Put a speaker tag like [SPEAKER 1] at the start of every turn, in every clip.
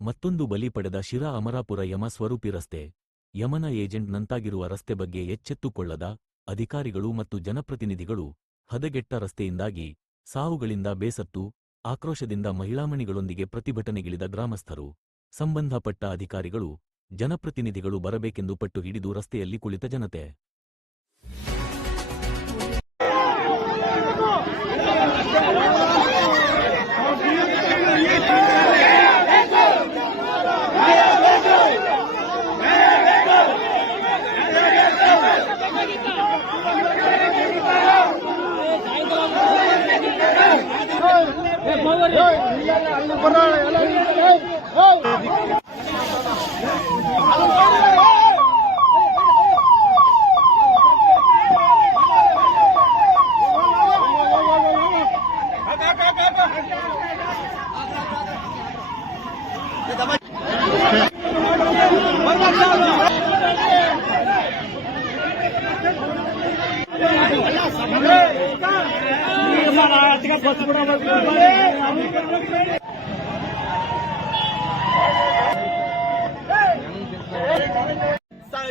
[SPEAKER 1] ಮತ್ತೊಂದು ಬಲಿ ಪಡೆದ ಶಿರಾ ಅಮರಾಪುರ ಯಮ ಸ್ವರೂಪಿ ರಸ್ತೆ. ಯಮನ ಏಜೆಂಟ್ ನಂತಾಗಿರುವ ರಸ್ತೆ ಬಗ್ಗೆ ಎಚ್ಚೆತ್ತುಕೊಳ್ಳದ ಅಧಿಕಾರಿಗಳು ಮತ್ತು ಜನಪ್ರತಿನಿಧಿಗಳು ಹದಗೆಟ್ಟ ರಸ್ತೆಯಿಂದಾಗಿ ಸಾವುಗಳಿಂದ ಬೇಸತ್ತು ಆಕ್ರೋಶದಿಂದ ಮಹಿಳಾಮಣಿಗಳೊಂದಿಗೆ ಪ್ರತಿಭಟನೆಗಿಳಿದ ಗ್ರಾಮಸ್ಥರು. ಸಂಬಂಧಪಟ್ಟ ಅಧಿಕಾರಿಗಳು, ಜನಪ್ರತಿನಿಧಿಗಳು ಬರಬೇಕೆಂದು ಪಟ್ಟು ಹಿಡಿದು ರಸ್ತೆಯಲ್ಲಿ ಕುಳಿತ ಜನತೆ.
[SPEAKER 2] Hey!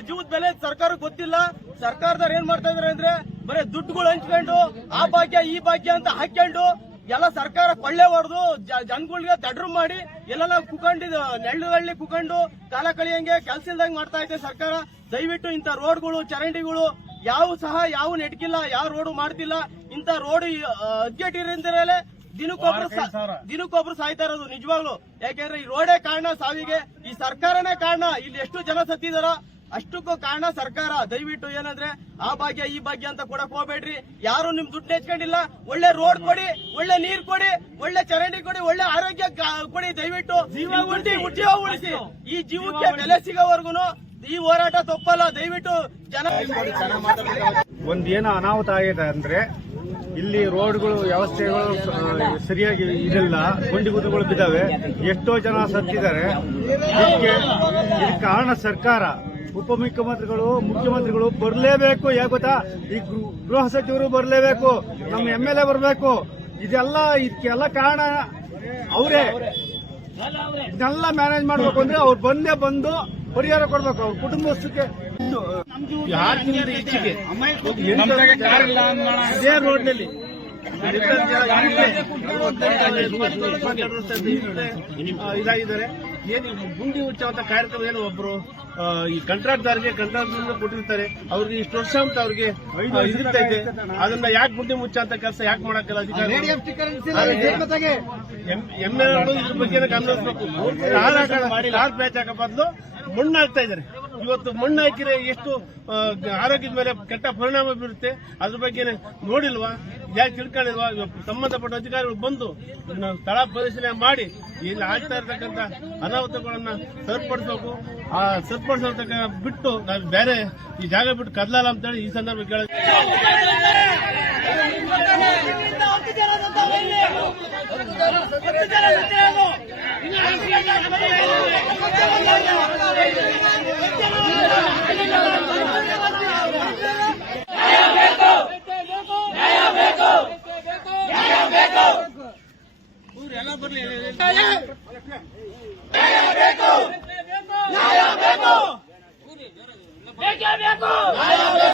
[SPEAKER 2] ಜೀವದ ಬೆಲೆ ಸರ್ಕಾರ ಗೊತ್ತಿಲ್ಲ. ಸರ್ಕಾರದವ್ರು ಏನ್ ಮಾಡ್ತಾ ಇದಾರೆ ಅಂದ್ರೆ ಬರೀ ದುಡ್ಡುಗಳು ಹಂಚ್ಕೊಂಡು, ಆ ಭಾಗ್ಯ, ಈ ಭಾಗ್ಯ ಅಂತ ಹಾಕೊಂಡು ಎಲ್ಲ ಸರ್ಕಾರ ಕೊಳ್ಳೆ ಹೊಡೆದು ಜನಗಳಿಗೆ ತಡ್ರು ಮಾಡಿ ಎಲ್ಲ ಕುಕೊಂಡು ನೆಳ್ಳದಲ್ಲಿ ಕುಕೊಂಡು ಕಾಲ ಕಳಿಯಂಗೆ ಕೆಲಸ ಇಲ್ದಂಗೆ ಮಾಡ್ತಾ ಇದೆ ಸರ್ಕಾರ. ದಯವಿಟ್ಟು ಇಂಥ ರೋಡ್ಗಳು, ಚರಂಡಿಗಳು ಯಾವ ಸಹ ಯಾವ ನೆಟ್ಕಿಲ್ಲ ಯಾವ ರೋಡು ಮಾಡ್ತಿಲ್ಲ. ಇಂಥ ರೋಡ್ ಅದ್ಗೆಟ್ಟಿರಿಂದಲೇ ದಿನಕ್ಕೊಬ್ರು ದಿನಕ್ಕೊಬ್ರು ಸಾಯ್ತಾ ಇರೋದು ನಿಜವಾಗ್ಲು. ಯಾಕೆಂದ್ರೆ ಈ ರೋಡೇ ಕಾರಣ ಸಾವಿಗೆ ಈ ಸರ್ಕಾರನೇ ಕಾರಣ. ಇಲ್ಲಿ ಎಷ್ಟು ಜನ ಸತ್ತಿದಾರ ಅಷ್ಟಕ್ಕೂ ಕಾರಣ ಸರ್ಕಾರ. ದಯವಿಟ್ಟು ಏನಂದ್ರೆ ಆ ಭಾಗ್ಯ ಈ ಭಾಗ್ಯ ಅಂತ ಕೊಡಕ್ ಹೋಗ್ಬೇಡ್ರಿ. ಯಾರು ನಿಮ್ ದುಡ್ಡು ನೆಚ್ಕೊಂಡಿಲ್ಲ. ಒಳ್ಳೆ ರೋಡ್ ಕೊಡಿ ಒಳ್ಳೆ ನೀರ್ ಕೊಡಿ ಒಳ್ಳೆ ಚರಂಡಿ ಕೊಡಿ ಒಳ್ಳೆ ಆರೋಗ್ಯ ಕೊಡಿ ದಯವಿಟ್ಟು. ಜೀವ ಉಳಿಸಿ. ಜೀವ ಉಳಿಸಿ. ಈ ಜೀವಕ್ಕೆ ಬೆಲೆ ಸಿಗೋವರೆಗೂ ಈ ಹೋರಾಟ ತಪ್ಪಲ್ಲ, ದಯವಿಟ್ಟು ಜನ
[SPEAKER 3] ಒಂದೇನ ಅನಾಹುತ ಆಗಿದೆ ಅಂದ್ರೆ ಇಲ್ಲಿ ರೋಡ್ಗಳು, ವ್ಯವಸ್ಥೆಗಳು ಸರಿಯಾಗಿ ಇದಿಲ್ಲ ಗುಂಡಿ ಗುಂಡಿಗಳು ಬಿದ್ದಾವೆ ಎಷ್ಟೋ ಜನ ಸತ್ತಿದ್ದಾರೆ. ಇದಕ್ಕೆ ಕಾರಣ ಸರ್ಕಾರ. ಉಪಮುಖ್ಯಮಂತ್ರಿಗಳು, ಮುಖ್ಯಮಂತ್ರಿಗಳು ಬರಲೇಬೇಕು ಯಾಕೆ ಗೊತ್ತಾ? ಈ ಗೃಹ ಸಚಿವರು ಬರಲೇಬೇಕು, ನಮ್ಮ ಎಂ ಎಲ್ ಎ ಬರಬೇಕು. ಇದೆಲ್ಲ ಇದಕ್ಕೆಲ್ಲ ಕಾರಣ ಅವರೇ. ಇದನ್ನೆಲ್ಲ ಮ್ಯಾನೇಜ್ ಮಾಡಬೇಕು ಅಂದ್ರೆ ಅವ್ರು ಬಂದೇ ಬಂದು ಪರಿಹಾರ ಕೊಡಬೇಕು ಅವ್ರ ಕುಟುಂಬಸ್ಥಕ್ಕೆ. ಇದೇ ರೋಡ್ನಲ್ಲಿ. ಇದಾಗಿದ್ದಾರೆ. ಏನು ಗುಂಡಿ ಹುಚ್ಚುವಂತ ಕಾರ್ಯಕ್ರಮ ಏನು ಒಬ್ರು ಈ ಈ ಕಂಟ್ರಾಕ್ಟರ್ಗೆ ಕಂಟ್ರಾಕ್ಟರ್ ಕೊಟ್ಟಿರ್ತಾರೆ. ಅವ್ರಿಗೆ ಇಷ್ಟು ವರ್ಷ ಅಂತ ಅವ್ರಿಗೆ ಇದೆ. ಇದಿರ್ತೈತೆ ಅದನ್ನ ಯಾಕೆ ಗುಂಡಿ ಮುಚ್ಚ ಅಂತ ಕೆಲಸ ಯಾಕೆ ಮಾಡಕ್ಕಿಲ್ಲ ಅಧಿಕಾರಿ ಎಂ ಎಲ್ ಇದ್ರ ಬಗ್ಗೆ ಗಮನಿಸಬೇಕು ಕಾರ್ ಪ್ಯಾಚ್ ಹಾಕೋ ಬದಲು ಮಣ್ಣು ಹಾಕ್ತಾ ಇದ್ದಾರೆ. ಇವತ್ತು ಮಣ್ಣು ಹಾಕಿದ್ರೆ ಎಷ್ಟು ಆರೋಗ್ಯದ ಮೇಲೆ ಕೆಟ್ಟ ಪರಿಣಾಮ ಬೀರುತ್ತೆ. ಅದ್ರ ಬಗ್ಗೆ ನೋಡಿಲ್ವಾ? ಯಾಕೆ ತಿಳ್ಕೊಂಡಿಲ್ವಾ? ಸಂಬಂಧಪಟ್ಟ ಅಧಿಕಾರಿಗಳು ಬಂದು ಸ್ಥಳ ಪರಿಶೀಲನೆ ಮಾಡಿ ಇಲ್ಲಿ ಆಗ್ತಾ ಇರತಕ್ಕಂಥ ಅನಾಹುತಗಳನ್ನ ಸರಿಪಡಿಸಬೇಕು. ಆ ಸರಿಪಡಿಸೋತಕ್ಕ ಬಿಟ್ಟು ನಾವು ಬೇರೆ ಈ ಜಾಗ ಬಿಟ್ಟು ಕದಲಲ್ಲ ಅಂತೇಳಿ ಈ ಸಂದರ್ಭ ಕೇಳ. ಬೇಕು.